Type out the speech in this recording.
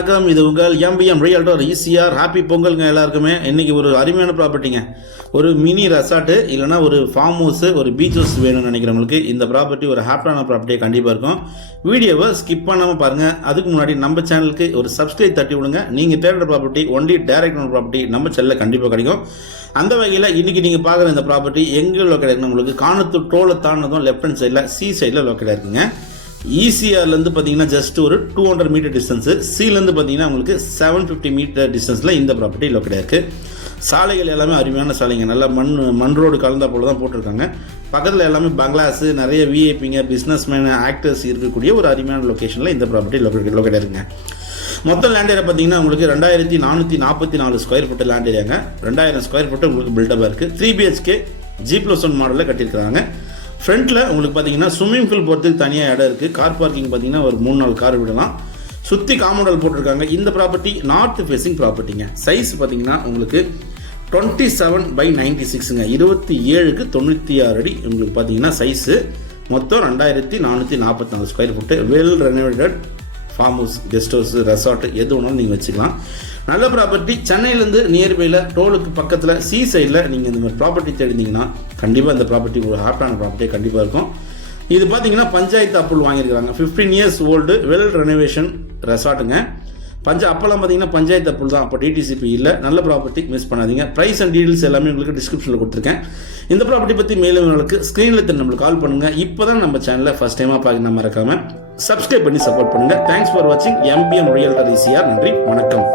வணக்கம். இது உங்கள் எம்பிஎம் ரியல்டர் ஈசிஆர். ஹாப்பி பொங்கல்ங்க எல்லாருக்குமே. இன்றைக்கி ஒரு அருமையான ப்ராப்பர்ட்டிங்க. ஒரு மினி ரெசார்ட்டு இல்லைனா ஒரு ஃபார்ம் ஹவுஸு, ஒரு பீச் ஹவுஸ் வேணும்னு நினைக்கிறவங்களுக்கு இந்த ப்ராப்பர்ட்டி ஒரு ஹாப்பியான ப்ராப்பர்ட்டியாக கண்டிப்பாக இருக்கும். வீடியோவை ஸ்கிப் பண்ணாமல் பாருங்கள். அதுக்கு முன்னாடி நம்ம சேனலுக்கு ஒரு சப்ஸ்கிரைப் தட்டி விடுங்க. நீங்கள் தேடுற ப்ராப்பர்ட்டி ஒன்லி டைரக்ட் ப்ராப்பர்ட்டி நம்ம சேனலில் கண்டிப்பாக கிடைக்கும். அந்த வகையில் இன்றைக்கி நீங்கள் பார்க்குற இந்த ப்ராப்பர்ட்டி எங்கே லொக்கேட் இருக்குன்னு உங்களுக்கு காணத்தூர் டோலை தாண்டதும் லெஃப்ட் ஹேண்ட் சைடில் சி சைடில் லொக்கேட் இருக்குங்க. ஈசிஆர்லேருந்து பார்த்தீங்கன்னா ஜஸ்ட் ஒரு 200 மீட்டர் டிஸ்டன்ஸு, சிலேருந்து பார்த்தீங்கன்னா உங்களுக்கு 750 மீட்டர் டிஸ்டன்ஸில் இந்த ப்ராப்பர்ட்டி லொக்கேட் இருக்குது. சாலைகள் எல்லாமே அருமையான சாலைங்க. நல்லா மண் ரோடு கலந்தா போல தான் போட்டிருக்காங்க. பக்கத்தில் எல்லாமே பங்களாஸு, நிறைய விஐபிங்க, பிஸ்னஸ் மேனு, ஆக்டர்ஸ் இருக்கக்கூடிய ஒரு அருமையான லொக்கேஷனில் இந்த ப்ராப்பர்ட்டி லொக்கேட் இருக்குங்க. மொத்தம் லேண்ட் ஏரியா பார்த்தீங்கன்னா உங்களுக்கு 2444 ஸ்கொயர் ஃபுட்டு லேண்ட் ஏரியாங்க. 2000 ஸ்கொயர் ஃபுட்டு உங்களுக்கு பில்டப்பாக இருக்குது. 3 BHK G+1 மாடலில் கட்டியிருக்கிறாங்க. ஃப்ரண்ட்டில் உங்களுக்கு பார்த்தீங்கன்னா ஸ்விம்மிங் பூல் போகிறதுக்கு தனியாக இடம் இருக்குது. கார் பார்க்கிங் பார்த்தீங்கன்னா ஒரு 3-4 கார் விடலாம். சுற்றி காம்பவுண்டல் போட்டிருக்காங்க. இந்த ப்ராப்பர்ட்டி நார்த் ஃபேஸிங் ப்ராப்பர்ட்டிங்க. சைஸ் பார்த்தீங்கன்னா உங்களுக்கு 27/96ங்க. 27க்கு 96 அடி உங்களுக்கு பார்த்தீங்கன்னா சைஸு. மொத்தம் 2444 square food. Well renovated farm house, guest house, resort எது வேணாலும் நீங்கள் வச்சுக்கலாம். நல்ல ப்ராப்பர்ட்டி. சென்னையிலேருந்து நியர்பையில் டோலுக்கு பக்கத்தில் சி சைடில் நீங்கள் இந்த மாதிரி ப்ராப்பர்ட்டி தேடினீங்கன்னா கண்டிப்பாக இந்த ப்ராப்பர்ட்டி ஒரு ஹாப்பியான ப்ராப்பர்ட்டியாக கண்டிப்பாக இருக்கும். இது பார்த்தீங்கன்னா பஞ்சாயத்து அப்ரூவல் வாங்கியிருக்காங்க. 15 இயர்ஸ் ஓல்டு, வெல் ரெனோவேஷன் ரெசார்ட்டுங்க. அப்போல்லாம் பார்த்தீங்கன்னா பஞ்சாயத்து அப்ரூவல் தான், அப்போ டிடிசிபி இல்லை. நல்ல ப்ராப்பர்ட்டி, மிஸ் பண்ணாதீங்க. ப்ரைஸ் அண்ட் டீடைல்ஸ் எல்லாமே உங்களுக்கு டிஸ்கிரிப்ஷனில் கொடுத்துருக்கேன். இந்த ப்ராப்பர்ட்டி பற்றி மேலும் உங்களுக்கு ஸ்க்ரீனில் நம்மளுக்கு கால் பண்ணுங்கள். இப்போ தான் நம்ம சேனலில் ஃபஸ்ட் டைமாக பார்க்க மறக்காமல் சப்ஸ்கிரைப் பண்ணி சப்போர்ட் பண்ணுங்கள். தேங்க்ஸ் ஃபார் வாட்சிங் எம்பிஎம் ரியல்டர் ஈசிஆர். நன்றி, வணக்கம்.